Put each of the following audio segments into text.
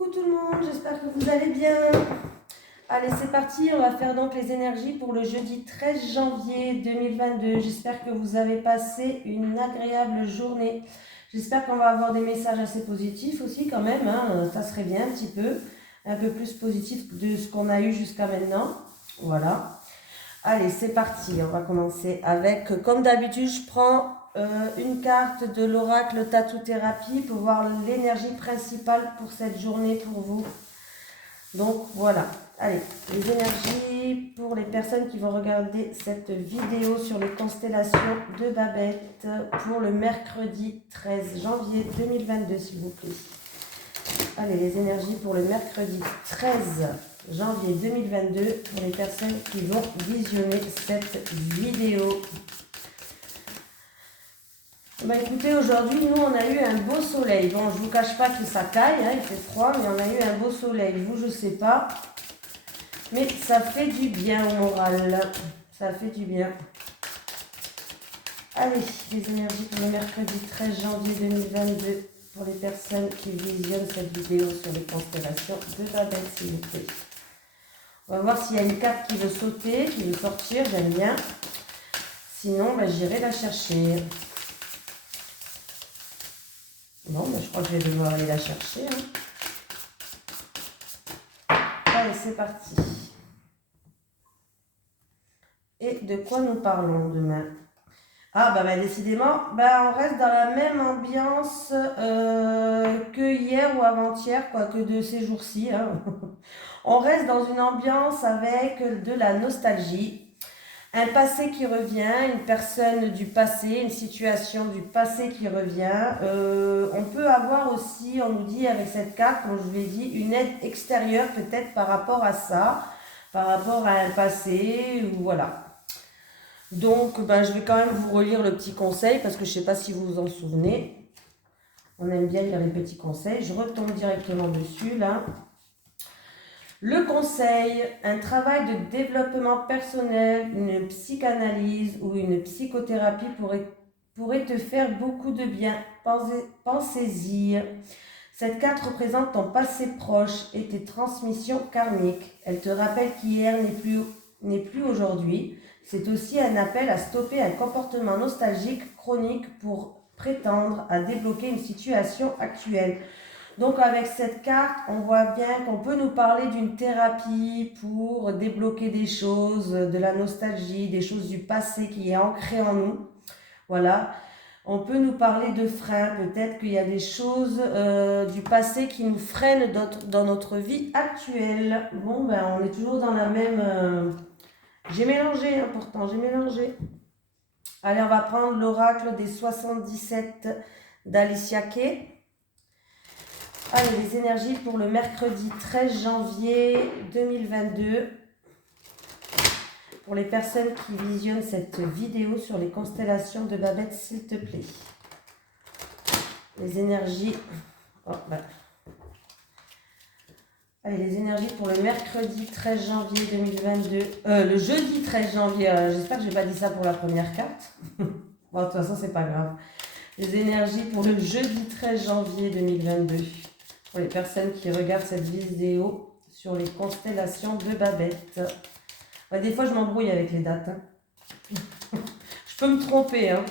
Coucou tout le monde, j'espère que vous allez bien. Allez, c'est parti, on va faire donc les énergies pour le jeudi 13 janvier 2022. J'espère que vous avez passé une agréable journée. J'espère qu'on va avoir des messages assez positifs aussi quand même, hein. Ça serait bien un peu plus positif de ce qu'on a eu jusqu'à maintenant. Voilà. Allez, c'est parti, on va commencer avec, comme d'habitude, je prends une carte de l'oracle Tattoo Thérapie pour voir l'énergie principale pour cette journée pour vous. Donc voilà, allez, les énergies pour les personnes qui vont regarder cette vidéo sur les constellations de Babette pour le mercredi 13 janvier 2022, s'il vous plaît. Allez, les énergies pour le mercredi 13 janvier 2022 pour les personnes qui vont visionner cette vidéo. Bah écoutez, aujourd'hui, nous, on a eu un beau soleil. Bon, je vous cache pas que ça caille, hein, il fait froid, mais on a eu un beau soleil. Vous, je sais pas. Mais ça fait du bien au moral. Ça fait du bien. Allez, les énergies pour le mercredi 13 janvier 2022 pour les personnes qui visionnent cette vidéo sur les constellations de Babette, s'il vous plaît. On va voir s'il y a une carte qui veut sauter, qui veut sortir, j'aime bien. Sinon, bah, j'irai la chercher. Bon, bah, je crois que je vais devoir aller la chercher. Hein. Allez, c'est parti. Et de quoi nous parlons demain? Ah, bah, décidément, on reste dans la même ambiance que hier ou avant-hier, quoi, que de ces jours-ci. Hein. On reste dans une ambiance avec de la nostalgie. Un passé qui revient, une personne du passé, une situation du passé qui revient. On peut avoir aussi, on nous dit avec cette carte, comme je vous l'ai dit, une aide extérieure peut-être par rapport à ça, par rapport à un passé, ou voilà. Donc, je vais quand même vous relire le petit conseil parce que je ne sais pas si vous vous en souvenez. On aime bien lire les petits conseils. Je retombe directement dessus là. Le conseil, un travail de développement personnel, une psychanalyse ou une psychothérapie pourrait te faire beaucoup de bien. Pensez-y. Cette carte représente ton passé proche et tes transmissions karmiques. Elle te rappelle qu'hier n'est plus aujourd'hui. C'est aussi un appel à stopper un comportement nostalgique chronique pour prétendre à débloquer une situation actuelle. Donc avec cette carte, on voit bien qu'on peut nous parler d'une thérapie pour débloquer des choses, de la nostalgie, des choses du passé qui est ancré en nous. Voilà. On peut nous parler de freins, peut-être qu'il y a des choses du passé qui nous freinent dans notre vie actuelle. Bon, on est toujours dans la même... J'ai mélangé, pourtant, j'ai mélangé. Allez, on va prendre l'oracle des 77 d'Alicia Kay. Allez, les énergies pour le mercredi 13 janvier 2022. Pour les personnes qui visionnent cette vidéo sur les constellations de Babette, s'il te plaît. Les énergies... Allez, les énergies pour le mercredi 13 janvier 2022. Le jeudi 13 janvier. J'espère que je n'ai pas dit ça pour la première carte. Bon, de toute façon, c'est pas grave. Les énergies pour le jeudi 13 janvier 2022. Pour les personnes qui regardent cette vidéo sur les constellations de Babette. Des fois, je m'embrouille avec les dates. Hein. Je peux me tromper. Hein.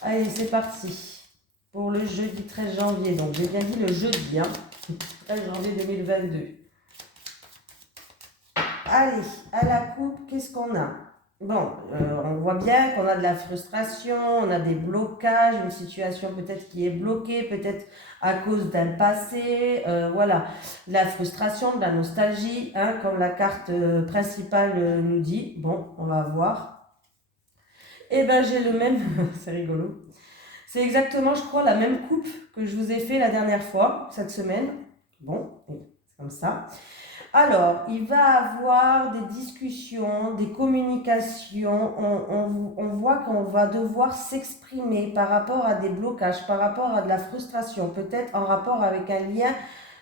Allez, c'est parti. Pour le jeudi 13 janvier. Donc, j'ai bien dit le jeudi. 13 janvier 2022. Allez, à la coupe, qu'est-ce qu'on a? Bon, on voit bien qu'on a de la frustration, on a des blocages, une situation peut-être qui est bloquée, peut-être à cause d'un passé, voilà. La frustration, de la nostalgie, hein, comme la carte principale nous dit. Bon, on va voir. Et j'ai le même, c'est rigolo. C'est exactement, je crois, la même coupe que je vous ai fait la dernière fois, cette semaine. Bon, c'est comme ça. Alors, il va avoir des discussions, des communications. On voit qu'on va devoir s'exprimer par rapport à des blocages, par rapport à de la frustration, peut-être en rapport avec un lien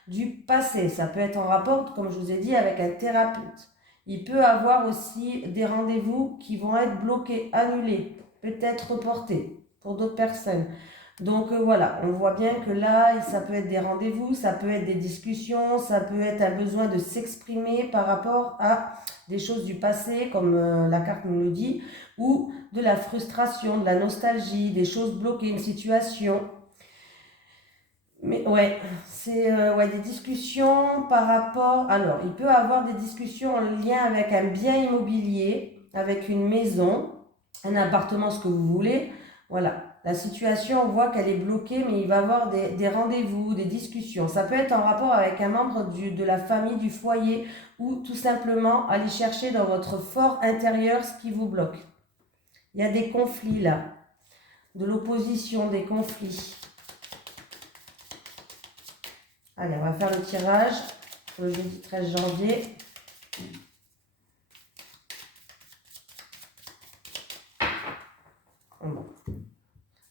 du passé. Ça peut être en rapport, comme je vous ai dit, avec un thérapeute. Il peut avoir aussi des rendez-vous qui vont être bloqués, annulés, peut-être reportés pour d'autres personnes. Donc voilà, on voit bien que là, ça peut être des rendez-vous, ça peut être des discussions, ça peut être un besoin de s'exprimer par rapport à des choses du passé, comme la carte nous le dit, ou de la frustration, de la nostalgie, des choses bloquées, une situation. Mais ouais, c'est ouais, des discussions par rapport... Alors, il peut avoir des discussions en lien avec un bien immobilier, avec une maison, un appartement, ce que vous voulez. Voilà, la situation, on voit qu'elle est bloquée, mais il va y avoir des rendez-vous, des discussions. Ça peut être en rapport avec un membre de la famille, du foyer, ou tout simplement aller chercher dans votre fort intérieur ce qui vous bloque. Il y a des conflits là, de l'opposition, des conflits. Allez, on va faire le tirage pour le jeudi 13 janvier. Bon.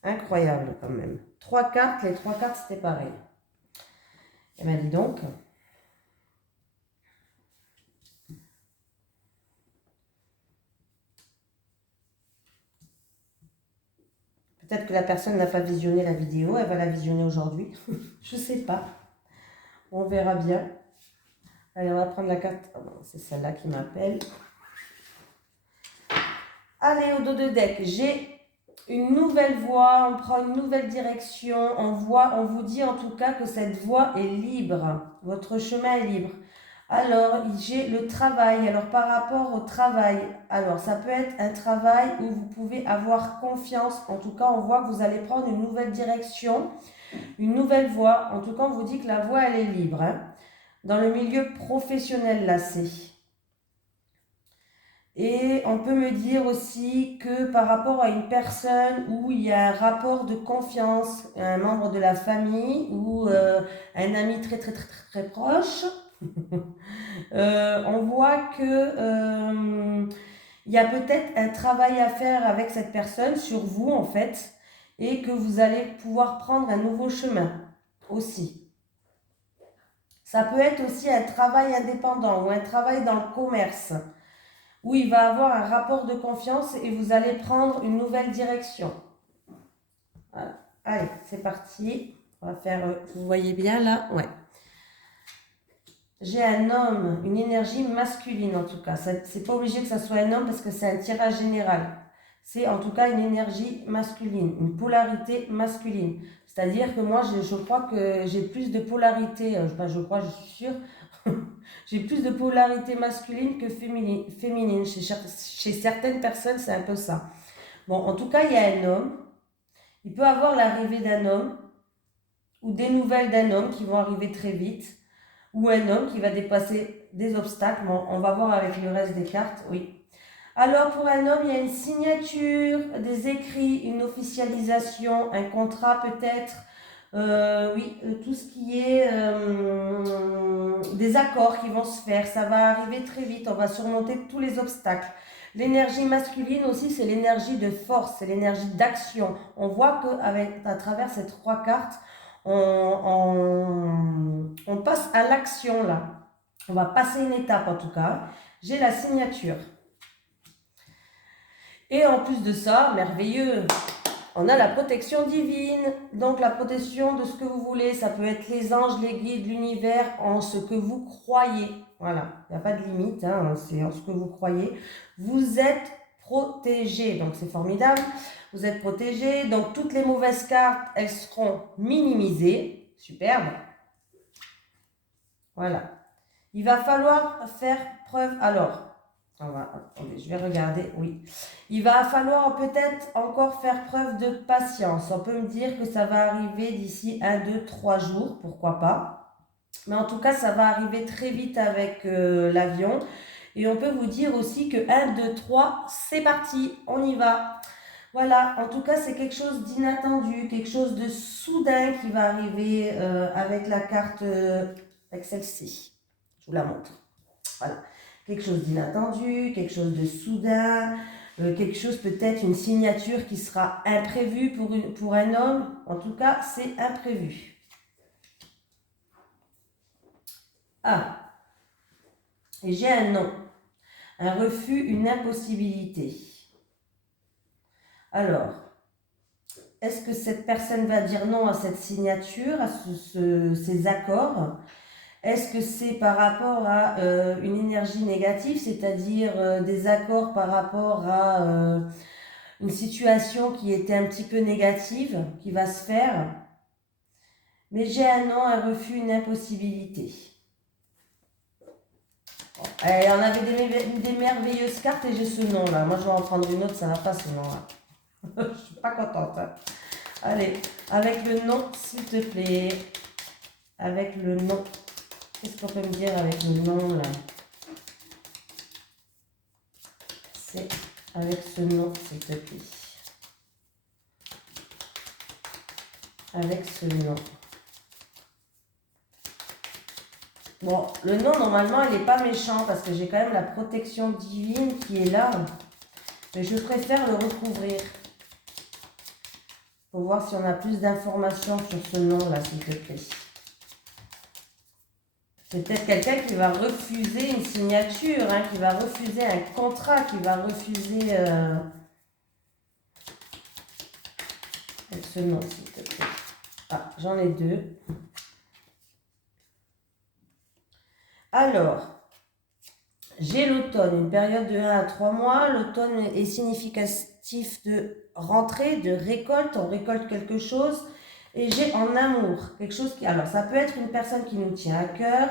Incroyable quand même. 3 cartes, les 3 cartes c'était pareil. Eh bien dis donc. Peut-être que la personne n'a pas visionné la vidéo, elle va la visionner aujourd'hui. Je sais pas. On verra bien. Allez, on va prendre la carte. Oh non, c'est celle-là qui m'appelle. Allez, au dos de deck, j'ai une nouvelle voie, on prend une nouvelle direction, on vous dit en tout cas que cette voie est libre, votre chemin est libre. Alors, j'ai le travail. Alors, par rapport au travail, alors ça peut être un travail où vous pouvez avoir confiance. En tout cas, on voit que vous allez prendre une nouvelle direction, une nouvelle voie. En tout cas, on vous dit que la voie, elle est libre. Hein. Dans le milieu professionnel, là, c'est... Et on peut me dire aussi que par rapport à une personne où il y a un rapport de confiance, un membre de la famille ou un ami très très très très, très proche, on voit que il y a peut-être un travail à faire avec cette personne sur vous en fait et que vous allez pouvoir prendre un nouveau chemin aussi. Ça peut être aussi un travail indépendant ou un travail dans le commerce où il va avoir un rapport de confiance et vous allez prendre une nouvelle direction. Voilà. Allez, c'est parti. On va faire, vous voyez bien là? Ouais. J'ai un homme, une énergie masculine en tout cas. C'est pas obligé que ça soit un homme parce que c'est un tirage général. C'est en tout cas une énergie masculine, une polarité masculine. C'est-à-dire que moi, je crois que j'ai plus de polarité, je suis sûre, j'ai plus de polarité masculine que féminine. Chez certaines personnes, c'est un peu ça. Bon, en tout cas, il y a un homme. Il peut avoir l'arrivée d'un homme ou des nouvelles d'un homme qui vont arriver très vite ou un homme qui va dépasser des obstacles. Bon, on va voir avec le reste des cartes, oui. Alors, pour un homme, il y a une signature, des écrits, une officialisation, un contrat peut-être, oui, tout ce qui est des accords qui vont se faire, ça va arriver très vite, on va surmonter tous les obstacles. L'énergie masculine aussi, c'est l'énergie de force, c'est l'énergie d'action. On voit qu'à travers ces 3 cartes, on passe à l'action là. On va passer une étape en tout cas. J'ai la signature. Et en plus de ça, merveilleux, on a la protection divine. Donc la protection de ce que vous voulez, ça peut être les anges, les guides, l'univers, en ce que vous croyez. Voilà, il n'y a pas de limite, hein, c'est en ce que vous croyez. Vous êtes protégé, donc c'est formidable. Vous êtes protégé, donc toutes les mauvaises cartes, elles seront minimisées. Superbe. Voilà. Il va falloir faire preuve, alors... Attendez, je vais regarder, oui. Il va falloir peut-être encore faire preuve de patience. On peut me dire que ça va arriver d'ici 1, 2, 3 jours, pourquoi pas. Mais en tout cas, ça va arriver très vite avec l'avion. Et on peut vous dire aussi que 1, 2, 3, c'est parti, on y va. Voilà, en tout cas, c'est quelque chose d'inattendu, quelque chose de soudain qui va arriver avec la carte, avec celle-ci. Je vous la montre. Voilà. Quelque chose d'inattendu, quelque chose de soudain, quelque chose peut-être une signature qui sera imprévue pour un homme. En tout cas, c'est imprévu. Ah, et j'ai un non, un refus, une impossibilité. Alors, est-ce que cette personne va dire non à cette signature, à ces accords? Est-ce que c'est par rapport à une énergie négative, c'est-à-dire des accords par rapport à une situation qui était un petit peu négative, qui va se faire? Mais j'ai un non, un refus, une impossibilité. Et on avait des merveilleuses cartes et j'ai ce nom là. Moi je vais en prendre une autre, ça va pas ce nom là. Je suis pas contente. Hein. Allez, avec le nom s'il te plaît. Avec le nom. Qu'est-ce qu'on peut me dire avec le nom là? C'est avec ce nom s'il te plaît. Avec ce nom. Bon, le nom normalement il n'est pas méchant parce que j'ai quand même la protection divine qui est là. Mais je préfère le recouvrir. Pour voir si on a plus d'informations sur ce nom-là, s'il te plaît. C'est peut-être quelqu'un qui va refuser une signature, hein, qui va refuser un contrat, qui va refuser... avec ce nom, s'il te plaît. Ah, j'en ai deux. Alors, j'ai l'automne, une période de 1 à 3 mois. L'automne est significatif de rentrée, de récolte. On récolte quelque chose. Et j'ai en amour, quelque chose qui... Alors, ça peut être une personne qui nous tient à cœur.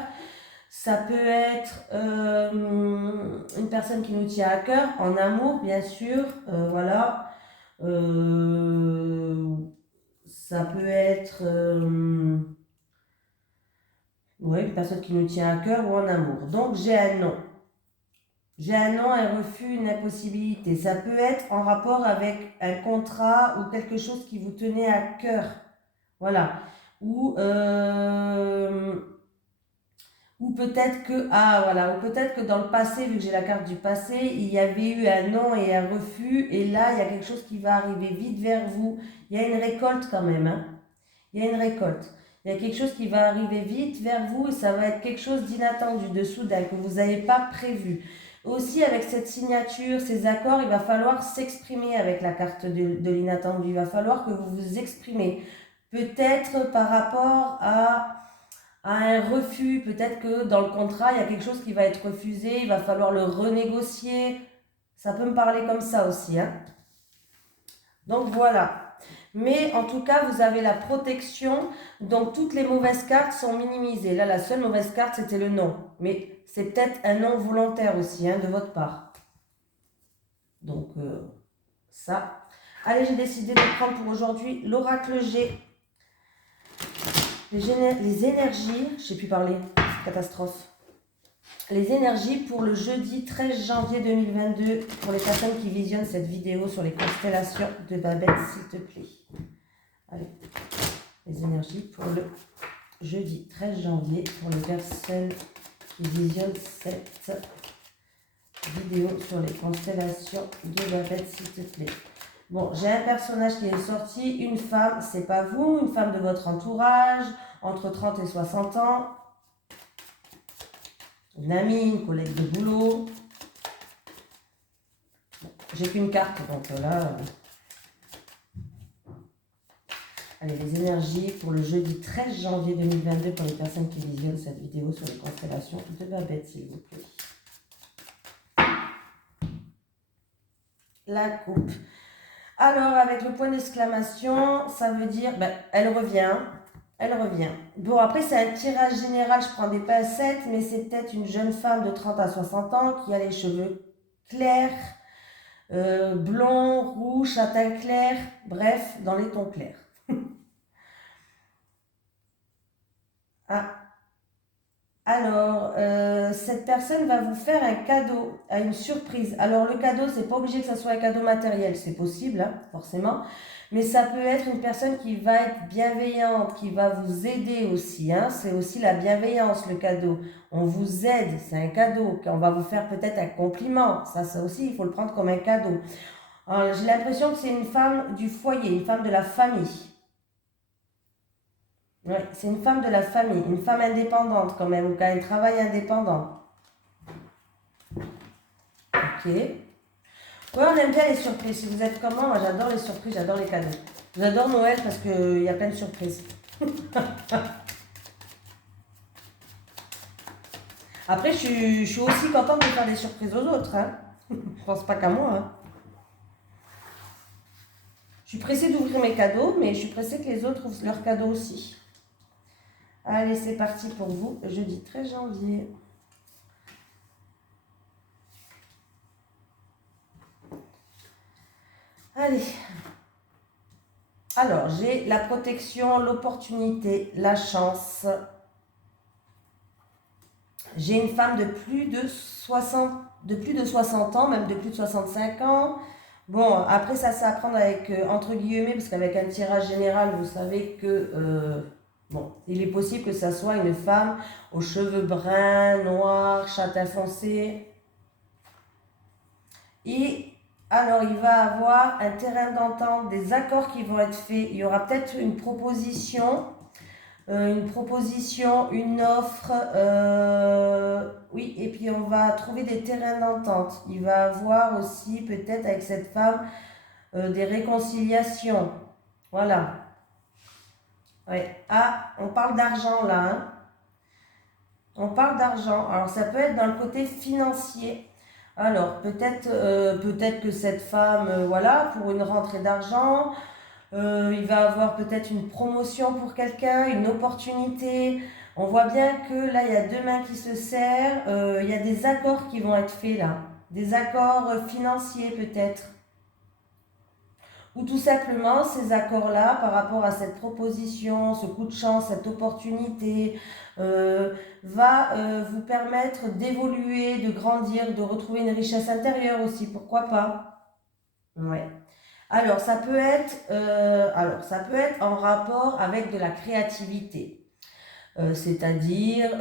Ça peut être une personne qui nous tient à cœur, en amour, bien sûr. Voilà. Ça peut être... ouais, une personne qui nous tient à cœur ou en amour. Donc, j'ai un non. J'ai un non, un refus, une impossibilité. Ça peut être en rapport avec un contrat ou quelque chose qui vous tenait à cœur. Voilà. Ou peut-être que, ah voilà, ou peut-être que dans le passé, vu que j'ai la carte du passé, il y avait eu un non et un refus, et là, il y a quelque chose qui va arriver vite vers vous. Il y a une récolte quand même, hein. Il y a une récolte. Il y a quelque chose qui va arriver vite vers vous, et ça va être quelque chose d'inattendu, de soudain, que vous n'avez pas prévu. Aussi, avec cette signature, ces accords, il va falloir s'exprimer avec la carte de l'inattendu. Il va falloir que vous vous exprimez. Peut-être par rapport à un refus, peut-être que dans le contrat, il y a quelque chose qui va être refusé, il va falloir le renégocier. Ça peut me parler comme ça aussi. Hein. Donc voilà. Mais en tout cas, vous avez la protection, donc toutes les mauvaises cartes sont minimisées. Là, la seule mauvaise carte, c'était le non. Mais c'est peut-être un non volontaire aussi, hein, de votre part. Donc, ça. Allez, j'ai décidé de prendre pour aujourd'hui l'oracle G. Les énergies, je ne sais plus parler, catastrophe. Les énergies pour le jeudi 13 janvier 2022, pour les personnes qui visionnent cette vidéo sur les constellations de Babette, s'il te plaît. Allez, les énergies pour le jeudi 13 janvier, pour les personnes qui visionnent cette vidéo sur les constellations de Babette, s'il te plaît. Bon, j'ai un personnage qui est sorti, une femme, c'est pas vous, une femme de votre entourage, entre 30 et 60 ans, une amie, une collègue de boulot. Bon, j'ai qu'une carte, donc là... Allez, les énergies pour le jeudi 13 janvier 2022 pour les personnes qui visionnent cette vidéo sur les constellations de Babette, s'il vous plaît. La coupe. Alors, avec le point d'exclamation, ça veut dire, elle revient. Elle revient. Bon, après, c'est un tirage général, je prends des pincettes, mais c'est peut-être une jeune femme de 30 à 60 ans qui a les cheveux clairs, blonds, rouges, châtain clair, bref, dans les tons clairs. Ah, alors, cette personne va vous faire un cadeau, une surprise. Alors, le cadeau, c'est pas obligé que ça soit un cadeau matériel, c'est possible, hein, forcément. Mais ça peut être une personne qui va être bienveillante, qui va vous aider aussi. Hein. C'est aussi la bienveillance, le cadeau. On vous aide, c'est un cadeau. On va vous faire peut-être un compliment. Ça aussi, il faut le prendre comme un cadeau. J'ai l'impression que c'est une femme du foyer, une femme de la famille. Oui, c'est une femme de la famille, une femme indépendante quand même, ou qui a un travail indépendant. Ok. Oui, on aime bien les surprises. Si vous êtes comme moi j'adore les surprises, j'adore les cadeaux. J'adore Noël parce qu'il y a plein de surprises. Après, je suis aussi contente de faire des surprises aux autres. Hein. Je pense pas qu'à moi. Hein. Je suis pressée d'ouvrir mes cadeaux, mais je suis pressée que les autres ouvrent leurs cadeaux aussi. Allez, c'est parti pour vous, jeudi 13 janvier. Allez. Alors, j'ai la protection, l'opportunité, la chance. J'ai une femme de plus de 60 ans, même de plus de 65 ans. Bon, après ça, c'est à prendre avec, entre guillemets, parce qu'avec un tirage général, vous savez que, bon, il est possible que ça soit une femme aux cheveux bruns, noirs, châtain foncé. Et alors, il va avoir un terrain d'entente, des accords qui vont être faits. Il y aura peut-être une proposition, une offre. Oui, et puis on va trouver des terrains d'entente. Il va avoir aussi peut-être avec cette femme des réconciliations. Voilà. Ouais. Ah, on parle d'argent là. Hein. On parle d'argent. Alors, ça peut être dans le côté financier. Alors, peut-être que cette femme, voilà, pour une rentrée d'argent, il va avoir peut-être une promotion pour quelqu'un, une opportunité. On voit bien que là, il y a deux mains qui se serrent. Il y a des accords qui vont être faits là. Des accords financiers peut-être. Ou tout simplement ces accords-là par rapport à cette proposition, ce coup de chance, cette opportunité, va vous permettre d'évoluer, de grandir, de retrouver une richesse intérieure aussi, pourquoi pas. Ouais. Alors ça peut être en rapport avec de la créativité. C'est-à-dire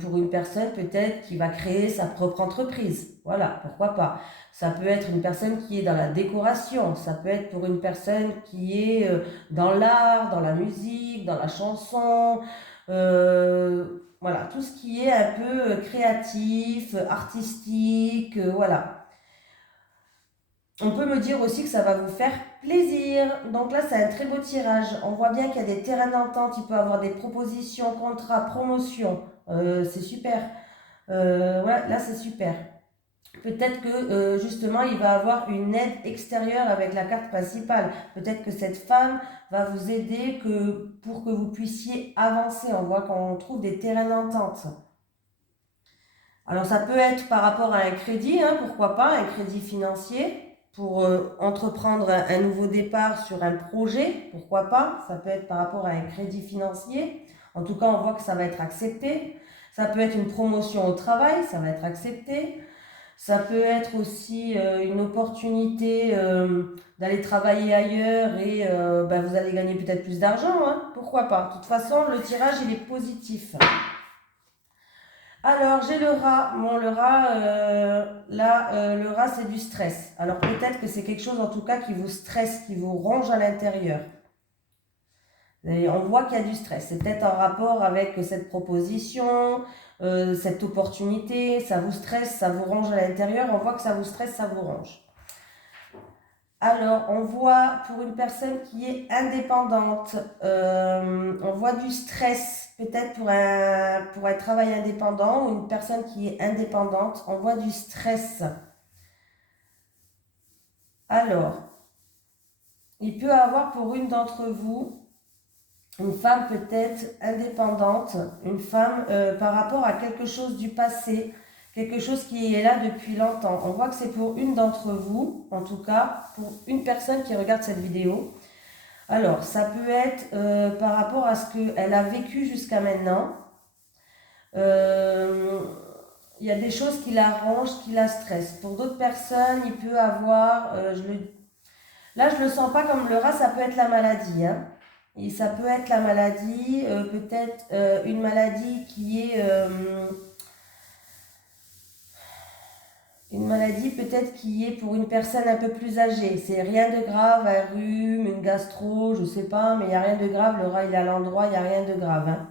pour une personne peut-être qui va créer sa propre entreprise. Voilà, pourquoi pas. Ça peut être une personne qui est dans la décoration, ça peut être pour une personne qui est dans l'art, dans la musique, dans la chanson, voilà, tout ce qui est un peu créatif, artistique, voilà. On peut me dire aussi que ça va vous faire plaisir. Donc là, c'est un très beau tirage. On voit bien qu'il y a des terrains d'entente. Il peut y avoir des propositions, contrats, promotions. C'est super. Voilà, là, c'est super. Peut-être que justement, il va avoir une aide extérieure avec la carte principale. Peut-être que cette femme va vous aider pour que vous puissiez avancer. On voit qu'on trouve des terrains d'entente. Alors ça peut être par rapport à un crédit, hein, pourquoi pas, un crédit financier pour entreprendre un nouveau départ sur un projet, pourquoi pas, ça peut être par rapport à un crédit financier. En tout cas, on voit que ça va être accepté. Ça peut être une promotion au travail, ça va être accepté. Ça peut être aussi une opportunité d'aller travailler ailleurs et ben, vous allez gagner peut-être plus d'argent, hein, pourquoi pas. De toute façon, le tirage, il est positif. Alors, j'ai le rat. Bon, le rat, le rat, c'est du stress. Alors, peut-être que c'est quelque chose, en tout cas, qui vous stresse, qui vous ronge à l'intérieur. Et on voit qu'il y a du stress. C'est peut-être en rapport avec cette proposition, cette opportunité. Ça vous stresse, ça vous ronge à l'intérieur. On voit que ça vous stresse, ça vous ronge. Alors, on voit pour une personne qui est indépendante, on voit du stress, peut-être pour un travail indépendant ou une personne qui est indépendante, on voit du stress. Alors, il peut y avoir pour une d'entre vous une femme peut-être indépendante, une femme par rapport à quelque chose du passé, quelque chose qui est là depuis longtemps. On voit que c'est pour une d'entre vous, en tout cas pour une personne qui regarde cette vidéo. Alors, ça peut être par rapport à ce qu'elle a vécu jusqu'à maintenant. Il y a des choses qui l'arrangent, qui la stressent. Pour d'autres personnes, il peut avoir, là je ne le sens pas comme le rat, ça peut être la maladie. Hein. Et ça peut être la maladie, peut-être une maladie qui est... une maladie peut-être qui est pour une personne un peu plus âgée. C'est rien de grave, un rhume, une gastro, je sais pas, mais il n'y a rien de grave. Le rat, il est à l'endroit, il n'y a rien de grave. Hein.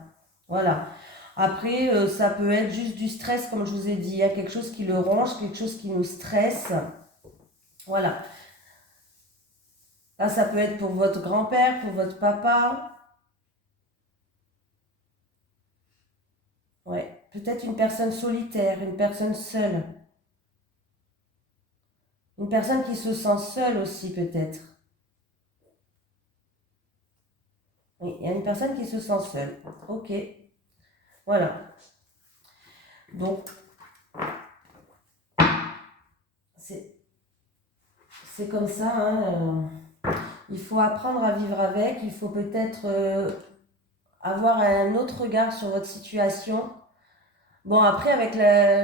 Voilà. Après, ça peut être juste du stress, comme je vous ai dit. Il y a quelque chose qui le ronge, quelque chose qui nous stresse. Voilà. Là, ça peut être pour votre grand-père, pour votre papa. Ouais, peut-être une personne solitaire, une personne seule. Une personne qui se sent seule aussi, peut-être. Oui, il y a une personne qui se sent seule. Ok, voilà. Donc, c'est comme ça, hein. Il faut apprendre à vivre avec. Il faut peut-être avoir un autre regard sur votre situation. Bon, après,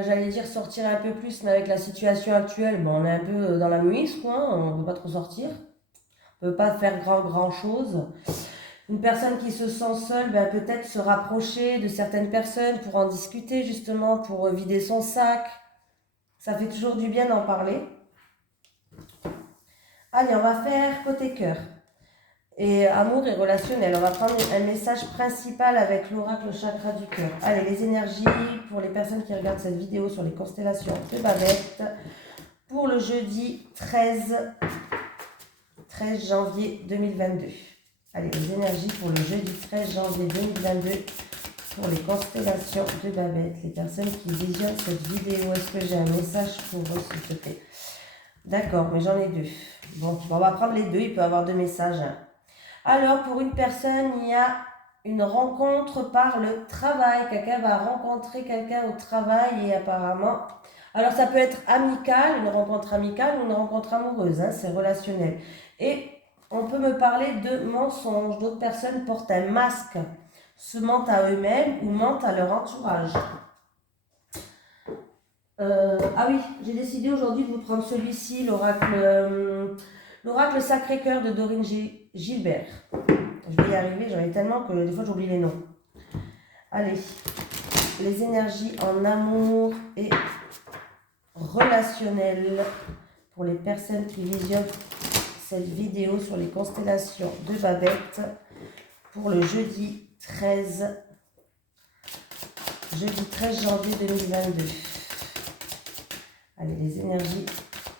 j'allais dire sortir un peu plus, mais avec la situation actuelle, bon, on est un peu dans la muise, quoi, hein, on ne peut pas trop sortir, on ne peut pas faire grand chose. Une personne qui se sent seule, ben, peut-être se rapprocher de certaines personnes pour en discuter, justement, pour vider son sac. Ça fait toujours du bien d'en parler. Allez, on va faire côté cœur. Et amour et relationnel. On va prendre un message principal avec l'oracle chakra du cœur. Allez, les énergies pour les personnes qui regardent cette vidéo sur les constellations de Babette pour le jeudi 13 janvier 2022. Allez, les énergies pour le jeudi 13 janvier 2022 pour les constellations de Babette. Les personnes qui visionnent cette vidéo, est-ce que j'ai un message pour eux, s'il te plaît? D'accord, mais j'en ai deux. Bon, on va prendre les deux, il peut y avoir deux messages. Alors, pour une personne, il y a une rencontre par le travail. Quelqu'un va rencontrer quelqu'un au travail et apparemment... Alors, ça peut être amical, une rencontre amicale ou une rencontre amoureuse, hein, c'est relationnel. Et on peut me parler de mensonges. D'autres personnes portent un masque, se mentent à eux-mêmes ou mentent à leur entourage. Ah oui, j'ai décidé aujourd'hui de vous prendre celui-ci, l'oracle Sacré-Cœur de Dorine Gilbert. Je vais y arriver, j'en ai tellement que des fois j'oublie les noms. Allez, les énergies en amour et relationnel pour les personnes qui visionnent cette vidéo sur les constellations de Babette pour le jeudi 13 janvier 2022. Allez, les énergies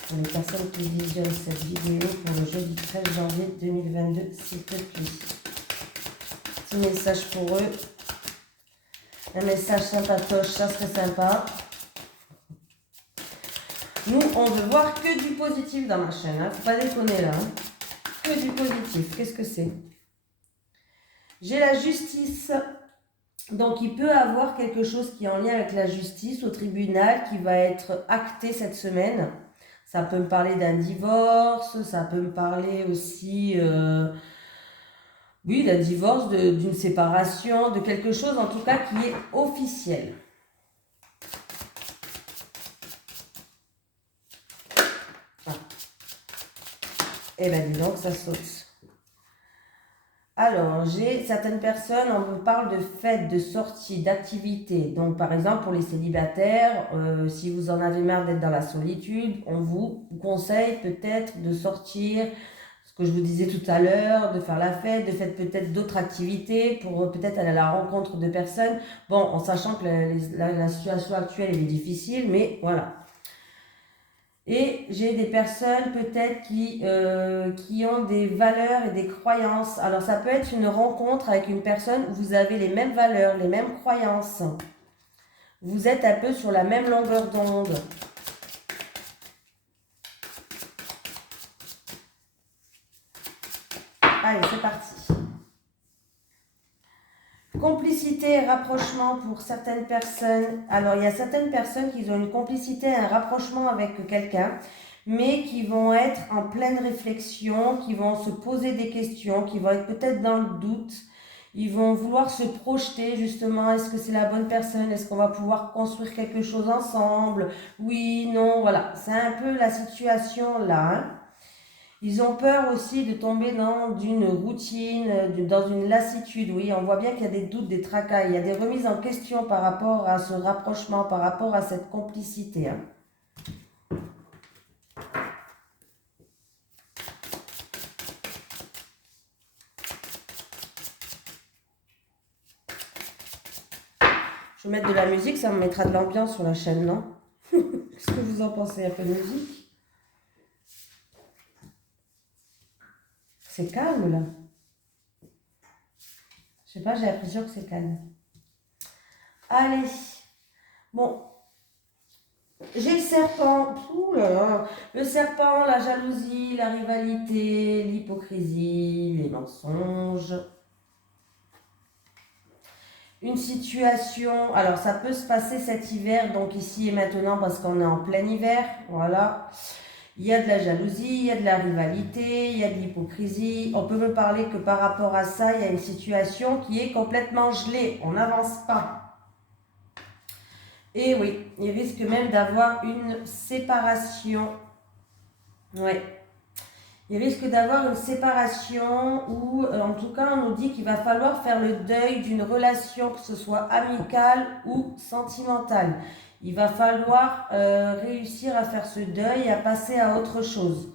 pour les personnes qui visionnent cette vidéo pour le jeudi 13 janvier 2022, s'il te plaît. Petit message pour eux. Un message sympatoche, ça serait sympa. Nous, on veut voir que du positif dans ma chaîne. Hein. Faut pas déconner là. Hein. Que du positif. Qu'est-ce que c'est? J'ai la justice. Donc, il peut avoir quelque chose qui est en lien avec la justice au tribunal qui va être acté cette semaine. Ça peut me parler d'un divorce, ça peut me parler aussi, oui, d'un divorce, d'une séparation, de quelque chose en tout cas qui est officiel. Ah. Eh bien, dis donc, ça saute. Alors, j'ai certaines personnes, on me parle de fêtes, de sorties, d'activités. Donc, par exemple, pour les célibataires, si vous en avez marre d'être dans la solitude, on vous conseille peut-être de sortir, ce que je vous disais tout à l'heure, de faire la fête, de faire peut-être d'autres activités pour peut-être aller à la rencontre de personnes. Bon, en sachant que la situation actuelle elle est difficile, mais voilà. Et j'ai des personnes peut-être qui ont des valeurs et des croyances. Alors ça peut être une rencontre avec une personne où vous avez les mêmes valeurs, les mêmes croyances. Vous êtes un peu sur la même longueur d'onde. Allez, c'est parti. Complicité et rapprochement pour certaines personnes. Alors, il y a certaines personnes qui ont une complicité et un rapprochement avec quelqu'un, mais qui vont être en pleine réflexion, qui vont se poser des questions, qui vont être peut-être dans le doute. Ils vont vouloir se projeter justement, est-ce que c'est la bonne personne? Est-ce qu'on va pouvoir construire quelque chose ensemble? Oui, non, voilà. C'est un peu la situation là. Hein. Ils ont peur aussi de tomber dans une routine, dans une lassitude. Oui, on voit bien qu'il y a des doutes, des tracas. Il y a des remises en question par rapport à ce rapprochement, par rapport à cette complicité. Hein. Je vais mettre de la musique, ça me mettra de l'ambiance sur la chaîne, non? Qu'est-ce que vous en pensez? Un peu de musique? c'est calme là. Je sais pas, j'ai l'impression que c'est calme. Allez. Bon. J'ai le serpent. Ouh là là. Le serpent, la jalousie, la rivalité, l'hypocrisie, les mensonges. Une situation, alors ça peut se passer cet hiver, donc ici et maintenant parce qu'on est en plein hiver, voilà. Il y a de la jalousie, il y a de la rivalité, il y a de l'hypocrisie. On peut me parler que par rapport à ça, il y a une situation qui est complètement gelée, on n'avance pas. Et oui, il risque même d'avoir une séparation. Ouais. Il risque d'avoir une séparation ou en tout cas on nous dit qu'il va falloir faire le deuil d'une relation, que ce soit amicale ou sentimentale. Il va falloir réussir à faire ce deuil, à passer à autre chose.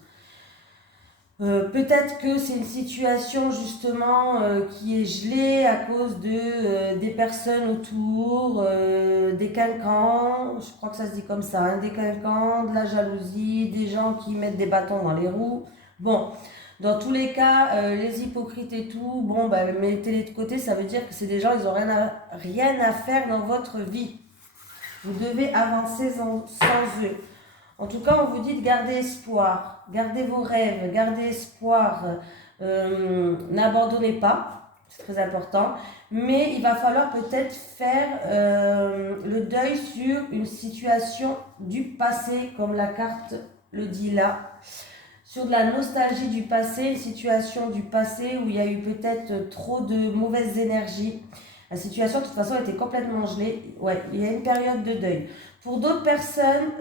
Peut-être que c'est une situation justement qui est gelée à cause de, des personnes autour, des quinquants, je crois que ça se dit comme ça, hein, des quinquants, de la jalousie, des gens qui mettent des bâtons dans les roues. Bon, dans tous les cas, les hypocrites et tout, bon, bah, mettez-les de côté, ça veut dire que c'est des gens, ils n'ont rien à faire dans votre vie. Vous devez avancer sans eux. En tout cas, on vous dit de garder espoir, gardez vos rêves, gardez espoir, n'abandonnez pas, c'est très important. Mais il va falloir peut-être faire le deuil sur une situation du passé, comme la carte le dit là. Sur de la nostalgie du passé, une situation du passé où il y a eu peut-être trop de mauvaises énergies. La situation, de toute façon, était complètement gelée. Ouais, il y a une période de deuil. Pour d'autres personnes,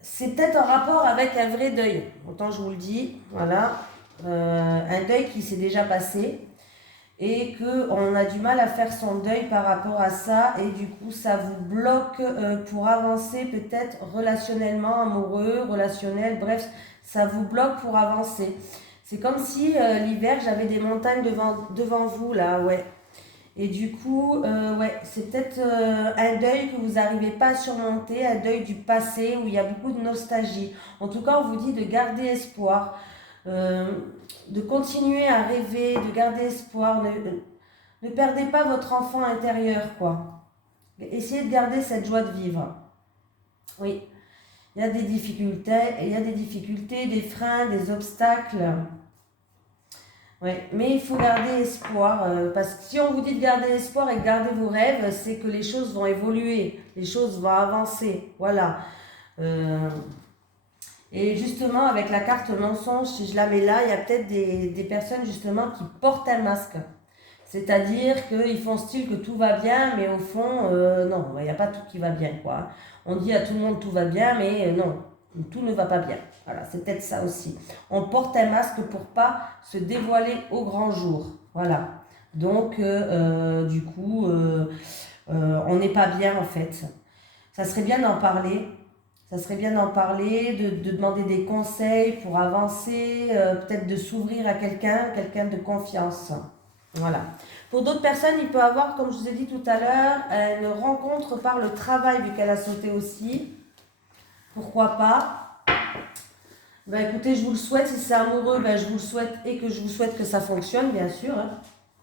c'est peut-être en rapport avec un vrai deuil. Autant je vous le dis, voilà. Un deuil qui s'est déjà passé et qu'on a du mal à faire son deuil par rapport à ça et du coup ça vous bloque pour avancer peut-être relationnellement, amoureux, relationnel, bref, ça vous bloque pour avancer. C'est comme si l'hiver j'avais des montagnes devant vous là, ouais. Et du coup, ouais, c'est peut-être un deuil que vous n'arrivez pas à surmonter, un deuil du passé où il y a beaucoup de nostalgie. En tout cas, on vous dit de garder espoir, de continuer à rêver, de garder espoir. Ne perdez pas votre enfant intérieur, quoi. Essayez de garder cette joie de vivre. Oui, il y a des difficultés, des freins, des obstacles. Ouais, mais il faut garder espoir, parce que si on vous dit de garder espoir et de garder vos rêves, c'est que les choses vont évoluer, les choses vont avancer, voilà. Et justement, avec la carte mensonge, si je la mets là, il y a peut-être des personnes justement qui portent un masque. C'est-à-dire qu'ils font style que tout va bien, mais au fond, non, il n'y a pas tout qui va bien, quoi. On dit à tout le monde tout va bien, mais non, tout ne va pas bien. Voilà, c'est peut-être ça aussi. On porte un masque pour pas se dévoiler au grand jour. Voilà. Donc, du coup, on n'est pas bien en fait. Ça serait bien d'en parler. Ça serait bien d'en parler, de demander des conseils pour avancer, peut-être de s'ouvrir à quelqu'un de confiance. Voilà. Pour d'autres personnes, il peut avoir, comme je vous ai dit tout à l'heure, une rencontre par le travail, vu qu'elle a sauté aussi. Pourquoi pas? Ben écoutez, je vous le souhaite. Si c'est amoureux, ben je vous le souhaite et que je vous souhaite que ça fonctionne, bien sûr. Hein.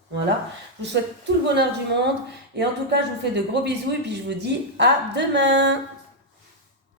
Voilà. Je vous souhaite tout le bonheur du monde. Et en tout cas, je vous fais de gros bisous et puis je vous dis à demain.